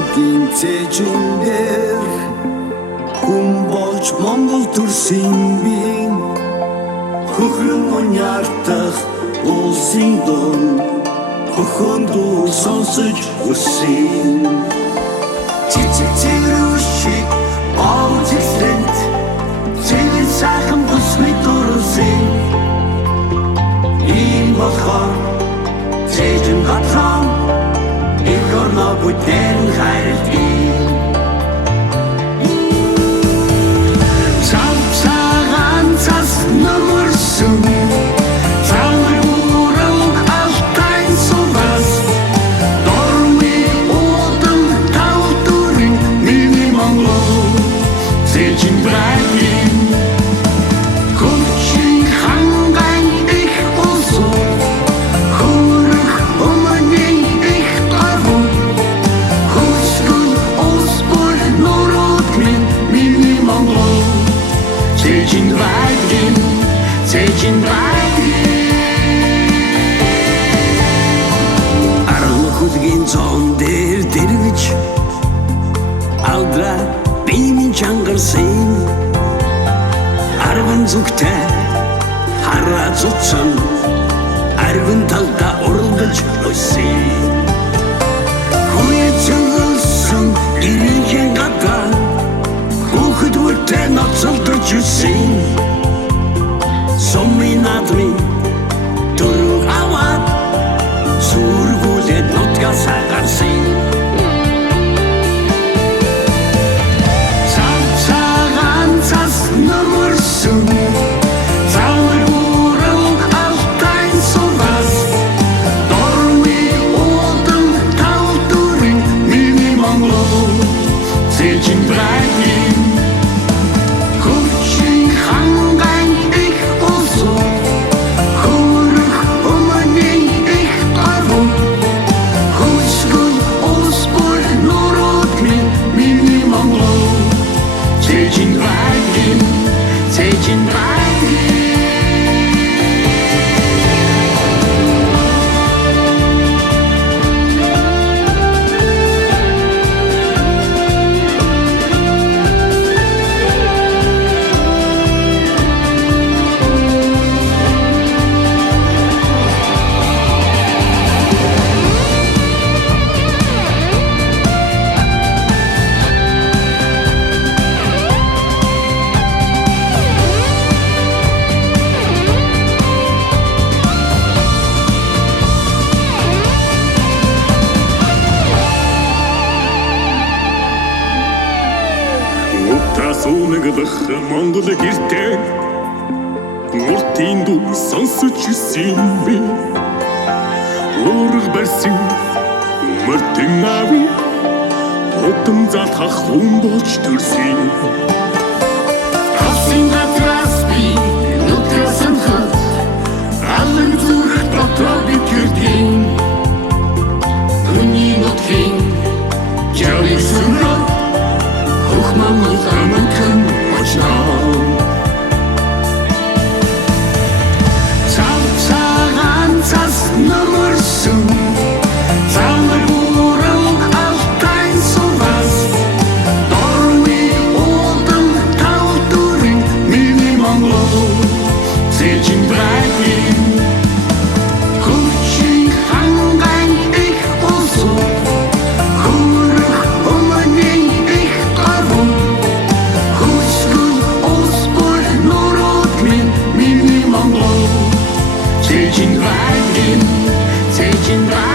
Одын цэжиндэр хүн болж Монгол төрсөн би хөхрөн уняртах улсын дунд хөхөндөө сонсож өссөн Цэцэг Аудитлент Цэвэр сайхан бүсгүй дурсан Ийм болохоор Цэжин гатран Их орно бүтэн хайрлтын Цагаан цас нөмөрсөн Цаавар бүрэн алтайн сувас Дорми уудын тал дүрэн Миний Монгол Цэжин брагин Хөвчин ханган их улсуу Хөрөх өмөнийн их гарвуу Хөвсгөл улс бүр нурууд минь Миний Монгол Цэжин брагин Цэжин брагин Аран хүлгийн цон дээр дэрвэж Алдра биймэн чангарсан Арван зүгтэй хараа зүтсэн Арван талда уралдаж өссөн Хүйт зөөлсөн гэрийнхэн гадаа Хүүхэд үртэй ноцолдож өссөн Сумын надмын дөрөв аваад Сүргүүлээд нутгасаа гарсан Нөмөрсөн Цаавар бүрэн алтайн сувас Дорми уудын тал дүрэн Миний Монгол Цэжин брагин Хөвчин ханган их улсуу Хөрөх өмөнийн их гарвуу Хөвсгөл улс бүр нурууд минь Миний Монгол Цэжин брагин Цэжин брагин Сунагдах Монгол гэртээ Муртын дуу сонсож ирсэн би Уурах барьсан мөртөн ави Утан залхах хүн болж төрсөн Авсын гадраас би нутгасан хат Алан зүрх дотоо битгэрдийн Хүний нутгийн Жавиг сүрэн Хөхмөмөл аманхан очноо Цагаан цас нөмөрсөн Цаавар бүрэн алтайн сувас Дорми уудын тал дүрэн Миний Монгол Цэжин брагин Хөвчин ханган их улсуу Хөрөх өмөнийн их гарвуу Хөвсгөл улс бүр нурууд минь Миний Монгол Цэжин брагин Цэжин брагин